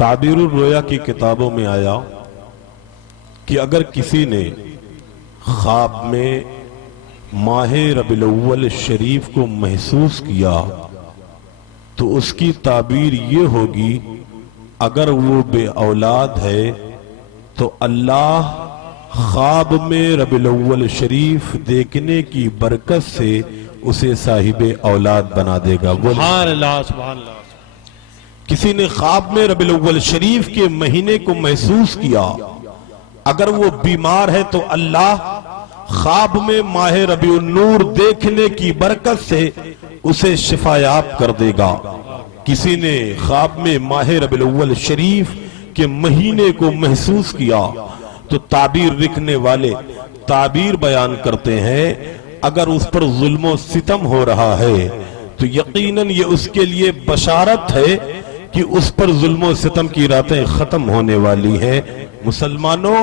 تعبیر الرؤیا کی کتابوں میں آیا کہ اگر کسی نے خواب میں ماہ ربیع الاول شریف کو محسوس کیا تو اس کی تعبیر یہ ہوگی اگر وہ بے اولاد ہے تو اللہ خواب میں ربیع الاول شریف دیکھنے کی برکت سے اسے صاحب اولاد بنا دے گا۔ سبحان اللہ سبحان اللہ۔ کسی نے خواب میں ربیع الاول شریف کے مہینے کو محسوس کیا، اگر وہ بیمار ہے تو اللہ خواب میں ماہ ربیع النور دیکھنے کی برکت سے اسے شفا یاب کر دے گا۔ کسی نے خواب میں ماہ ربیع الاول شریف کے مہینے کو محسوس کیا تو تعبیر لکھنے والے تعبیر بیان کرتے ہیں اگر اس پر ظلم و ستم ہو رہا ہے تو یقیناً یہ اس کے لیے بشارت ہے کہ اس پر ظلم و ستم کی راتیں ختم ہونے والی ہیں۔ مسلمانوں،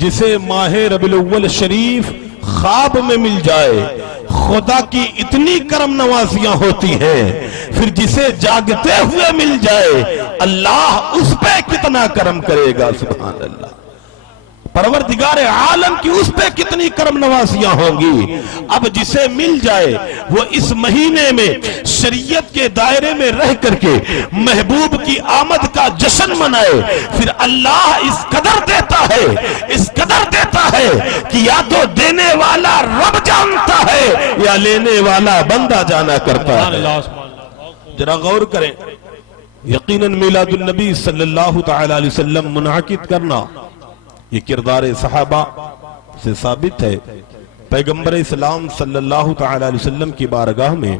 جسے ماہ ربیع الاول شریف خواب میں مل جائے خدا کی اتنی کرم نوازیاں ہوتی ہیں، پھر جسے جاگتے ہوئے مل جائے اللہ اس پہ کتنا کرم کرے گا۔ سبحان اللہ، پروردگار عالم کی اس پہ کتنی کرم نوازیاں ہوں گی۔ اب جسے مل جائے وہ اس مہینے میں شریعت کے دائرے میں رہ کر کے محبوب کی آمد کا جشن منائے، پھر اللہ اس قدر دیتا ہے کہ یا تو دینے والا رب جانتا ہے یا لینے والا بندہ جانا کرتا ہے۔ ذرا غور کریں، یقیناً میلاد النبی صلی اللہ تعالی علیہ وسلم منعقد کرنا یہ کردار صحابہ سے ثابت ہے۔ پیغمبر اسلام صلی اللہ تعالی علیہ وسلم کی بارگاہ میں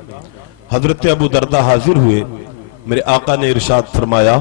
حضرت ابو دردہ حاضر ہوئے۔ میرے آقا نے ارشاد فرمایا،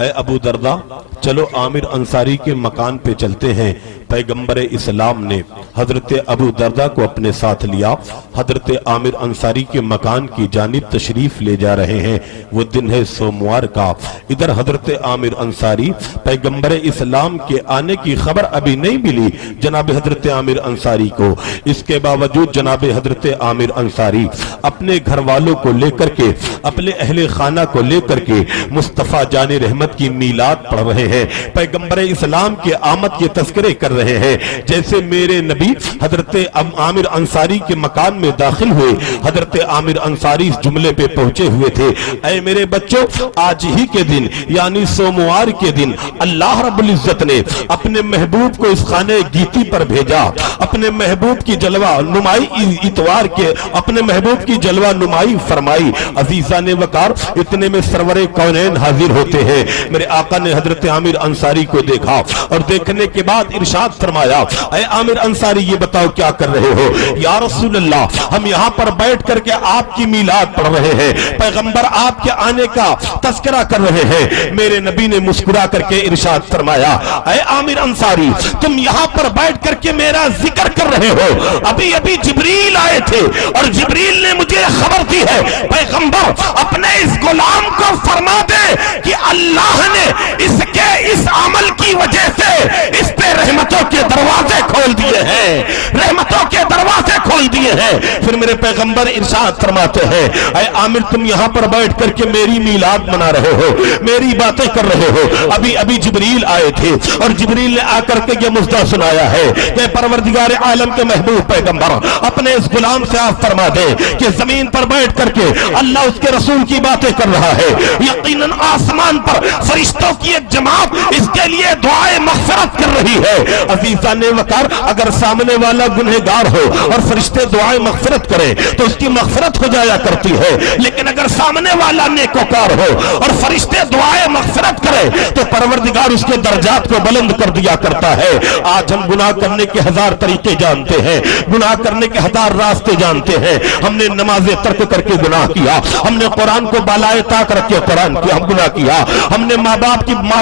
اے ابو دردہ چلو عامر انصاری کے مکان پہ چلتے ہیں۔ پیغمبر اسلام نے حضرت ابو دردہ کو اپنے ساتھ لیا، حضرت عامر انصاری کے مکان کی جانب تشریف لے جا رہے ہیں۔ وہ دن ہے سوموار کا۔ ادھر حضرت عامر انصاری پیغمبر اسلام کے آنے کی خبر ابھی نہیں ملی جناب حضرت عامر انصاری کو، اس کے باوجود جناب حضرت عامر انصاری اپنے گھر والوں کو لے کر کے، اپنے اہل خانہ کو لے کر کے مصطفیٰ جان رحمت کی میلاد پڑھ رہے ہیں، پیغمبر اسلام کے آمد کے تذکرے کر رہے ہیں۔ جیسے میرے نبی حضرت عامر انصاری کے مکان میں داخل ہوئے، حضرت عامر انصاری اس جملے پہ پہنچے ہوئے تھے، اے میرے بچوں، آج ہی کے دن یعنی سوموار کے دن اللہ رب العزت نے اپنے محبوب کو اس خانے گیتی پر بھیجا، اپنے محبوب کی جلوہ نمائی اتوار کے اپنے محبوب کی جلوہ نمائی فرمائی۔ عزیزان وقار، اتنے میں سرور کونین حاضر ہوتے ہیں۔ میرے آقا نے حضرت عامر انصاری کو دیکھا اور دیکھنے کے بعد ارشاد فرمایا، اے عامر انصاری یہ بتاؤ کیا کر رہے ہو؟ یا رسول اللہ، ہم یہاں پر بیٹھ کر کے آپ کی میلاد پڑھ رہے ہیں، پیغمبر آپ کے آنے کا تذکرہ کر رہے ہیں۔ میرے نبی نے مسکرا کر کے ارشاد فرمایا، اے عامر انصاری تم یہاں پر بیٹھ کر کے میرا ذکر کر رہے ہو، ابھی ابھی جبریل آئے تھے اور جبریل نے مجھے خبر دی ہے پیغمبر اپنے اس غلام کو فرما دے کہ اللہ نے اس کے اس عمل کی وجہ سے اس پہ رحمتوں کے دروازے کھول دیے ہیں، رحمتوں کے دروازے کھول دیے ہیں۔ پھر میرے پیغمبر ارشاد فرماتے ہیں، اے عامر تم یہاں پر بیٹھ کر کے میری میلاد منا رہے ہو، میری باتیں کر رہے ہو، ابھی ابھی جبریل آئے تھے اور جبریل نے آ کر کے یہ مژدہ سنایا ہے کہ پروردگار عالم کے محبوب پیغمبر اپنے اس غلام سے آپ فرما دیں کہ زمین پر بیٹھ کر کے اللہ اس کے رسول کی باتیں کر رہا ہے، یقیناً آسمان پر فرشتوں کی ایک جماعت اس کے لیے دعائے مغفرت کر رہی ہے۔ عزیزان وقار، اگر سامنے والا گنہگار ہو اور فرشتے دعائے مغفرت کریں تو اس کی مغفرت ہو جایا کرتی ہے، لیکن اگر سامنے والا نیکوکار ہو اور فرشتے دعائے مغفرت کریں تو پروردگار اس کے درجات کو بلند کر دیا کرتا ہے۔ آج ہم گناہ کرنے کے ہزار طریقے جانتے ہیں، گناہ کرنے کے ہزار راستے جانتے ہیں۔ ہم نے نمازیں ترک کر کے گناہ کیا، ہم نے قرآن کو بالائے طاق رکھ کے قرآن کیا ہم گناہ کیا، ہم نے ماں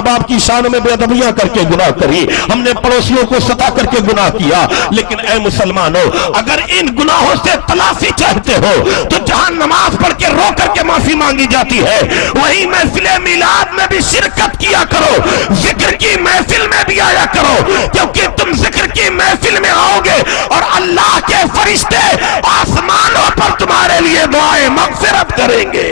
باپ کی شان میں بے ادبیاں کر کے گناہ کری، ہم نے پڑوسیوں کو ستا کر کے گناہ کیا۔ لیکن اے مسلمانوں، اگر ان گناہوں سے تلافی چاہتے ہو تو جہاں نماز پڑھ کے رو کر کے معافی مانگی جاتی ہے وہی محفل میلاد میں بھی شرکت کیا کرو، ذکر کی محفل میں بھی آیا کرو، کیونکہ تم ذکر کی محفل میں آؤ گے اور اللہ کے فرشتے آسمانوں پر تمہارے لیے دعائیں مغفرت کریں گے۔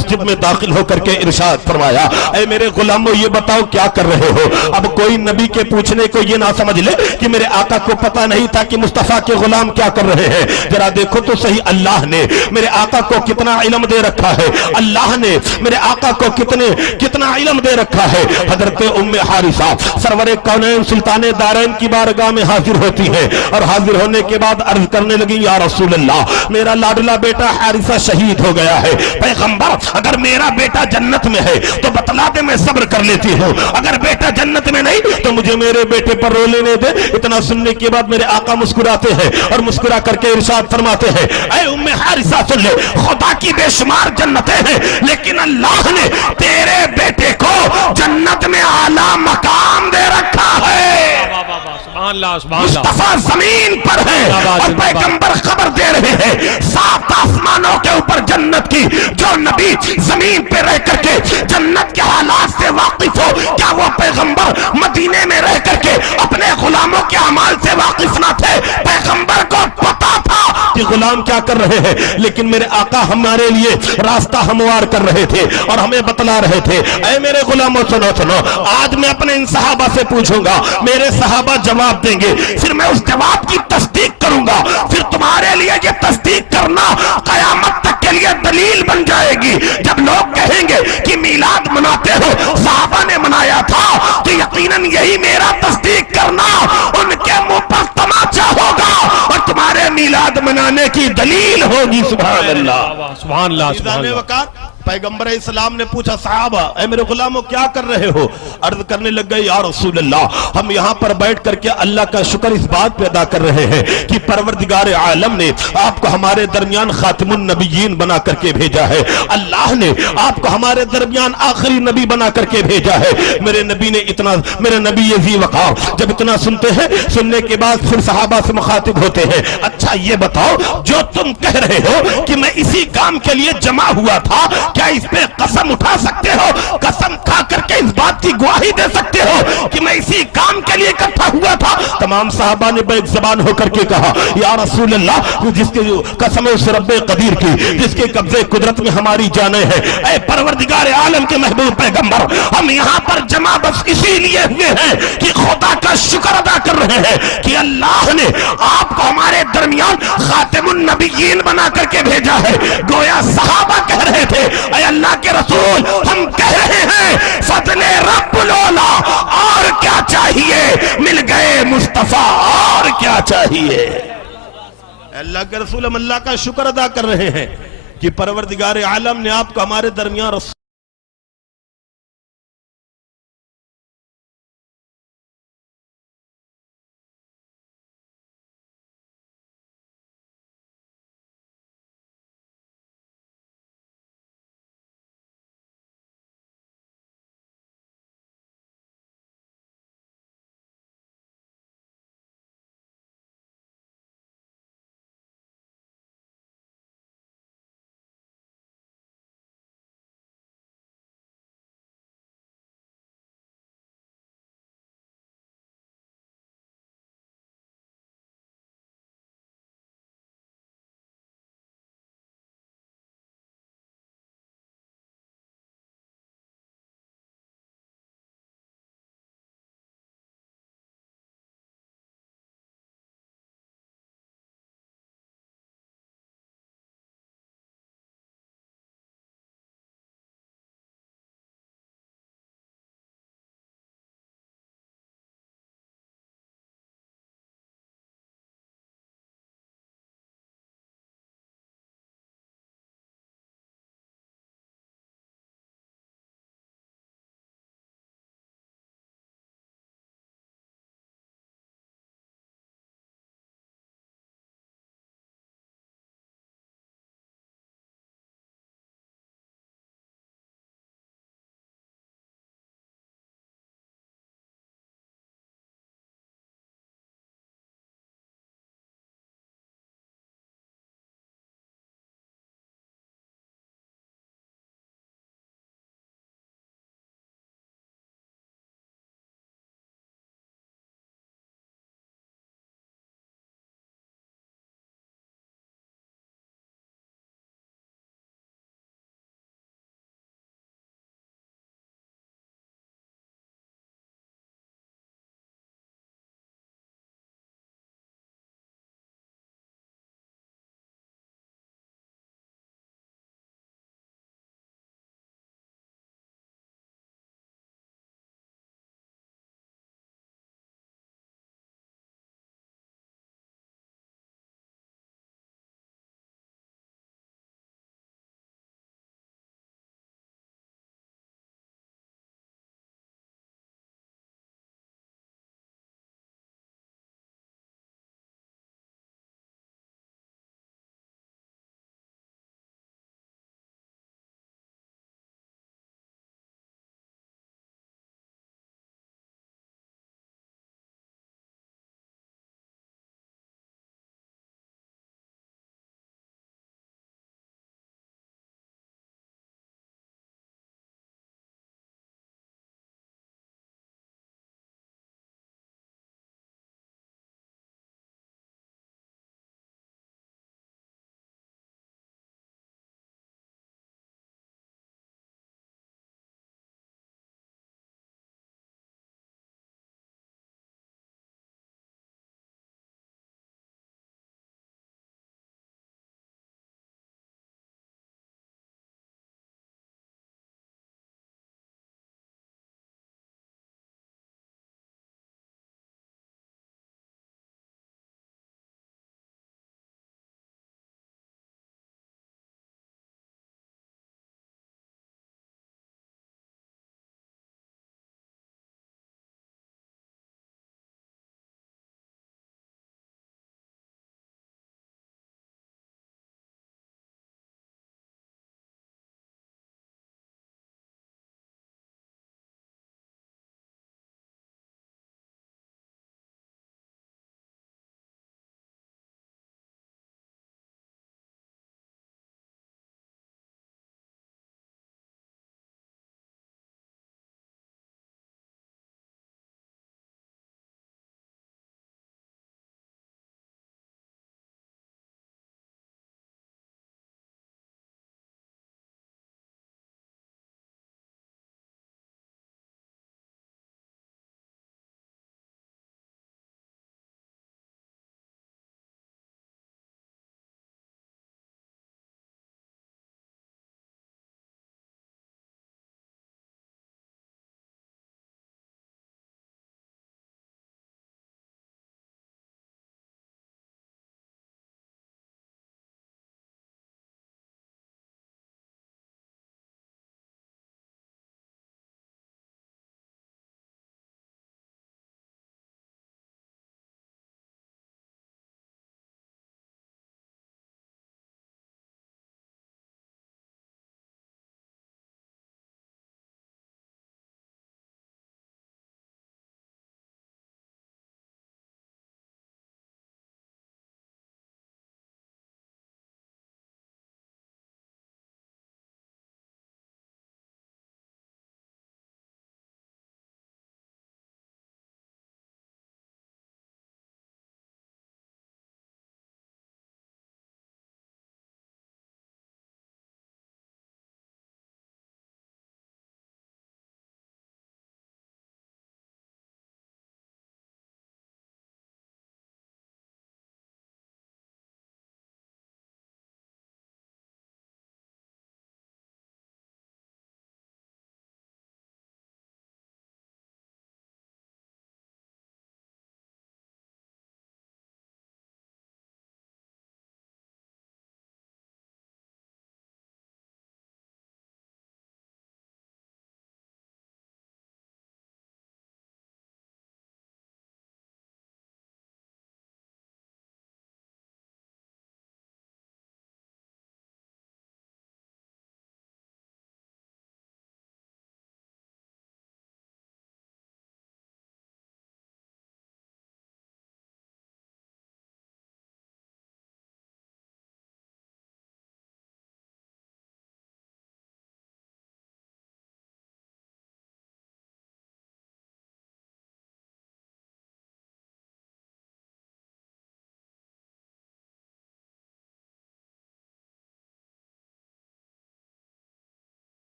مسجد میں داخل ہو کر کے ارشاد فرمایا اے میرے غلاموں یہ بتاؤ کیا کر رہے ہو؟ اب کوئی نبی کے پوچھنے کو یہ نہ سمجھ لے کہ میرے آقا کو پتہ نہیں تھا کہ مصطفیٰ کے غلام کیا کر رہے ہیں۔ ذرا دیکھو تو صحیح اللہ نے میرے آقا کو کتنا علم دے رکھا ہے، اللہ نے میرے آقا کو کتنا علم دے رکھا ہے۔ حضرت ام حارثہ سرور کونین سلطان دارین کی بارگاہ میں حاضر ہوتی ہے اور حاضر ہونے کے بعد عرض کرنے لگی یا رسول اللہ میرا لاڈلا بیٹا حارثہ شہید ہو گیا ہے، پیغمبر اگر میرا بیٹا جنت میں ہے تو بتلا دے میں صبر کر لیتی ہوں، اگر بیٹا جنت میں نہیں تو مجھے میرے بیٹے پر رو لینے دے۔ اتنا سننے کے بعد میرے آقا مسکراتے ہیں اور مسکرا کر کے ارشاد فرماتے ہیں اے ام حارثہ سن لے، خدا کی بے شمار جنتیں ہیں لیکن اللہ نے تیرے بیٹے کو جنت میں اعلیٰ مقام دے رکھا ہے۔ مصطفیٰ زمین پر ہے اور پیغمبر خبر دے رہے ہیں 7 آسمانوں کے اوپر جنت کی، جو نبی زمین پہ رہ کر کے جنت کے حالات سے واقف ہو، کیا وہ پیغمبر مدینے میں رہ کر کے اپنے غلاموں کے اعمال سے واقف نہ تھے؟ پیغمبر کو پتا تھا کہ غلام کیا کر رہے ہیں، لیکن میرے آقا ہمارے لیے راستہ ہموار کر رہے تھے اور ہمیں بتلا رہے تھے اے میرے غلاموں سنو، آج میں اپنے ان صحابہ سے پوچھوں گا، میرے صحابہ جواب دیں گے، پھر میں اس جواب کی تصدیق کروں گا، پھر تمہارے لیے یہ تصدیق کرنا قیامت تک کے لیے دلیل بن جائے گی۔ جب لوگ کہیں گے کہ میلاد مناتے ہو صحابہ نے منایا تھا تو یقیناً یہی میرا تصدیق کرنا ان کے منہ پر تماچا ہوگا اور تمہارے میلاد منانے کی دلیل ہوگی۔ سبحان اللہ سبحان اللہ سبحان اللہ۔ پیغمبر اسلام نے پوچھا صحابہ اے میرے غلاموں کیا کر رہے ہو؟ عرض کرنے لگ گئے یا رسول اللہ ہم یہاں پر بیٹھ کر کے اللہ کا شکر اس بات پہ ادا کر رہے ہیں کہ پروردگار عالم نے آپ کو ہمارے درمیان خاتم النبیین بنا کر کے بھیجا ہے، اللہ نے آپ کو ہمارے درمیان آخری نبی بنا کر کے بھیجا ہے۔ میرے نبی ذی وقار جب اتنا سنتے ہیں، سننے کے بعد پھر صحابہ سے مخاطب ہوتے ہیں اچھا یہ بتاؤ جو تم کہہ رہے ہو کہ میں اسی کام کے لیے جمع ہوا تھا، کیا اس پہ قسم اٹھا سکتے ہو؟ قسم کھا کر کے اس بات کی گواہی دے سکتے ہو کہ میں اسی کام کے لیے اکٹھا ہوا تھا؟ تمام صحابہ نے بیک زبان ہو کر کے کہا یا رسول اللہ جس کے قسم اس رب قدیر کی جس کے قبضے قدرت میں ہماری جانیں ہیں، اے پروردگار عالم کے محبوب پیغمبر ہم یہاں پر جمع بس اسی لیے ہوئے ہیں کہ خدا کا شکر ادا کر رہے ہیں کہ اللہ نے آپ کو ہمارے درمیان خاتم النبیین بنا کر کے بھیجا ہے۔ گویا صحابہ کہہ رہے تھے اے اللہ کے رسول ہم کہہ رہے ہیں فضل رب العلا اور کیا چاہیے، مل گئے مصطفیٰ اور کیا چاہیے۔ اللہ کے رسول ہم اللہ کا شکر ادا کر رہے ہیں کہ پروردگار عالم نے آپ کو ہمارے درمیان